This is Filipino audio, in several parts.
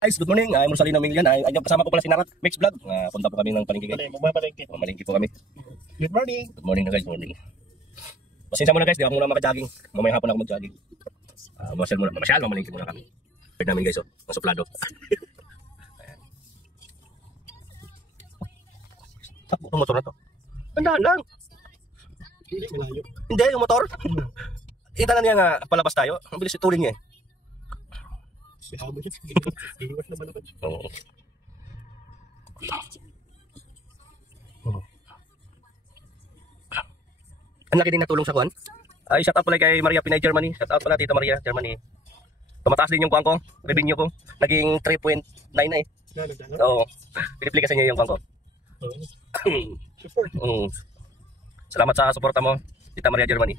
Guys, good morning. I'm Rosalino Milian. Kasama ko pala si Narat Mix Vlog. Punta po kami ng palengke. Malengke po kami. Good morning. Good morning na guys, morning. Pasensya muna guys, di ako muna maka-jogging. Mamaya hapon ako mag-jogging. Mamalengke muna kami. Pwede namin guys, ang suplado. Takbo ang motor na to. Tandaan lang. Hindi, yung motor. Kita na niya nga palabas tayo. Ang bilis ituling niya eh. Oo. Ang laki din natulong sa kuwan. Ay, shout out pala kay Maria Pinay, Germany. Shout out pala Tita Maria, Germany. Tumataas din yung kuwan ko, revenue ko. Naging 3.9 na eh. Oo. Piniplikasan niya yung kuwan ko. Support. Salamat sa suporta mo, Tita Maria, Germany.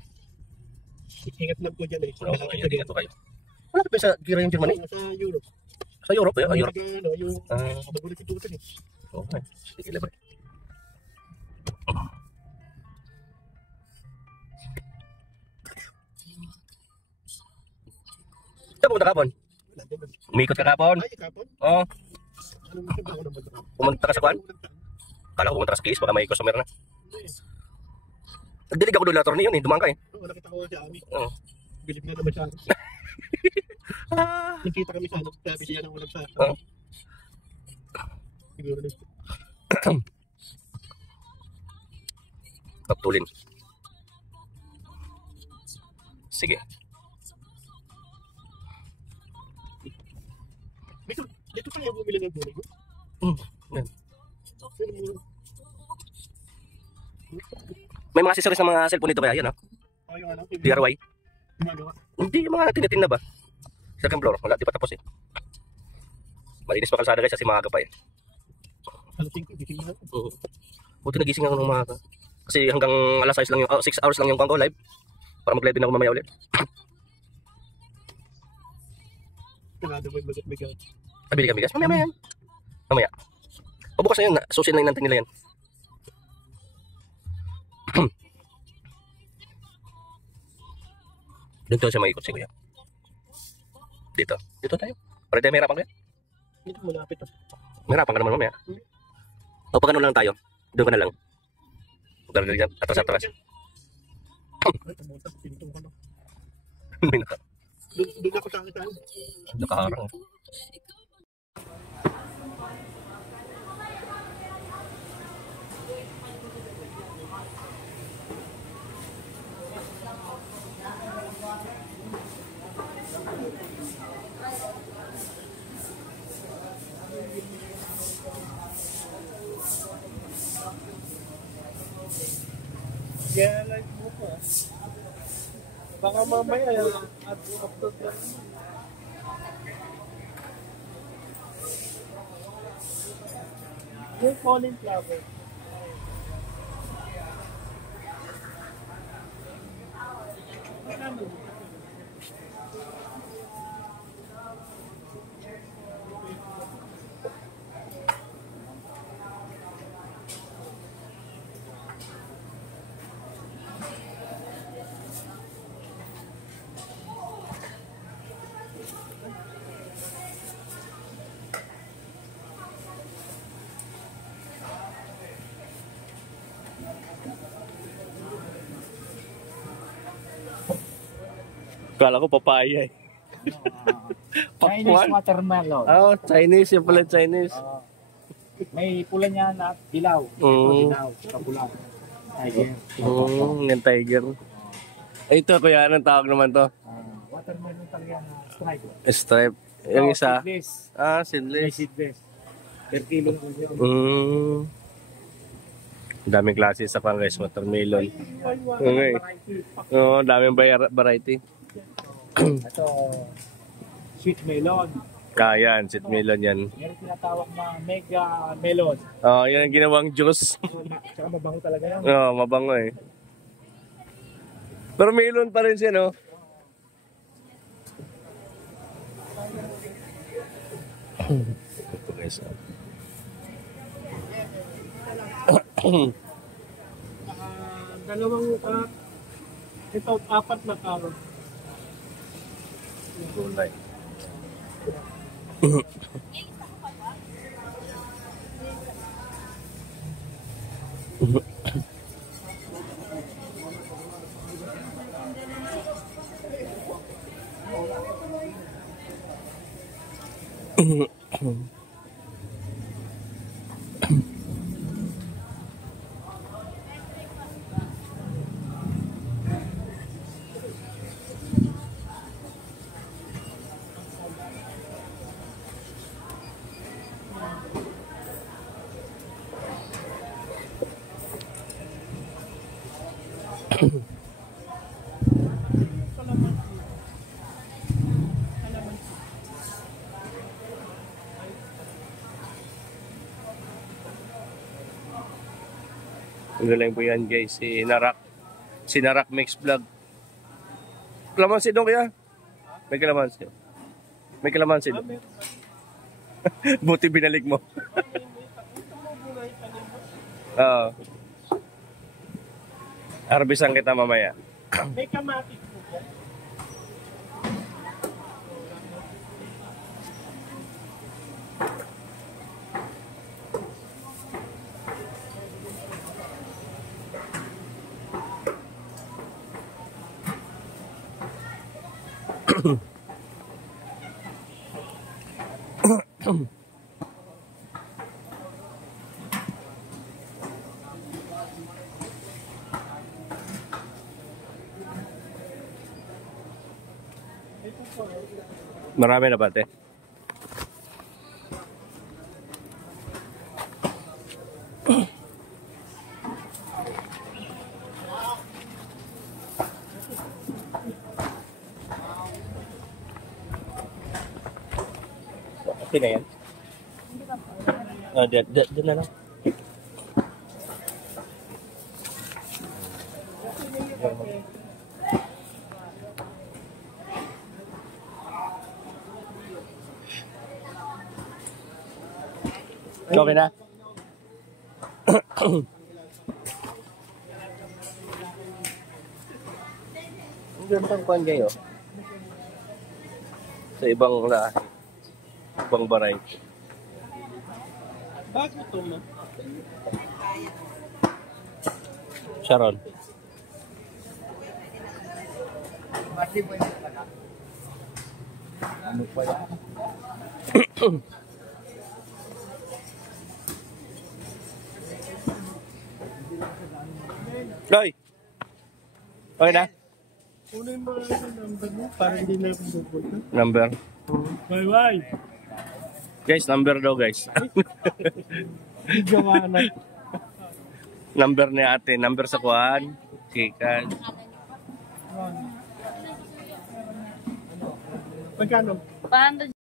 Ingat lang po dyan eh. Ingat po kayo. Wala ka sa gira yung Germany? Sa Europe. Sa Europe? Europe. Yung kabagulit ito eh. Okay. Sige, libre. Saan pumunta kapon? Umikot ka kapon? Ay, kapon? Oo. Pumunta ka sa kuwan? Kala ko pumunta ka sa case, baka may customer na. Nagdilig ako doon lator niyon eh, dumang ka eh. Oo, nakita ko si Ami. Oo. Bilib na naman siya. Nakita kami sa ano, sabi siya nang walang sa Oo. Siguro na. Pagtulin. Sige. Dito pa yung bumili ng gulay ko? Yan. May mga accessories ng mga cellphone dito kaya yan ha? Oh, yung ano? DIY? Gumagawa? Hindi, yung mga tinatin na ba? Second floor, wala, di pa tapos eh. Malinis pa kalsada guys kasi maaga pa eh. Alas 5, gising na. Buti nagising ako ng maaga. Kasi hanggang alas 6 lang yung, 6 hours lang yung kangko live. Para mag-live din ako mamaya ulit. Nagada mo yung bagat-bagat. Nabili kami guys, mamaya yan. Mamaya. O bukas na yun, susin na inantay nila yan. Dito siya mag-ikot si Kuya. Dito. Dito tayo. Para tayo may harapan kaya? Dito malapit ah. May harapan ka naman mamaya. O pag ano lang tayo. Doon ka na lang. Huwag ka na atras-atras. Ay, tamutas. Pinto ka na. Doon ako sa akin. Nakaharang. Kaya like mo ko ah. Baka mamaya upload lang. Yung falling flower. Ano? Kala ko papaya eh. Chinese watermelon. Oh, Chinese. Yung pala Chinese. May pula niya na dilaw. Dilaw, kapula. Tiger. Yung tiger. Ito kuya, anong tawag naman to? Watermelon talaga na stripe. Stripe. Yung isa? Seedless. Ah, May seedless. seedless. Per kilo na siya. Daming klase sa pang guys, watermelon. Okay. Oo, daming variety. Ito, sweet melon. Yan, sweet melon yan. Meron tinatawag na mega melon. Yan ang ginawang juice. Tsaka mabango talaga yan. Mabango eh. Pero melon pa rin siya, no? Ito guys. Dalawang ito, 4 na carrot. Gulay. Ang galing po yan guys, si Narak Mix Vlog. Kalamansi doon kaya? May kalamansi. May kalamansi doon. Buti binalik mo. Harbisan kita mamaya. May kamatis po po. Marami na pati. Okay na yan? Doon na lang. Okay na? Ang gandang kuhan kayo. Sa ibang lahi. Ibang variety. Bago ito na. Sharon. Ano pa yan? Hoy! Okay na? Kunin mo yung number mo para hindi na ako pupunta. Number. Bye-bye. Guys, number daw guys. Video nga na. Number ni ate. Number sa kuhan. Chicken. Magkano? 500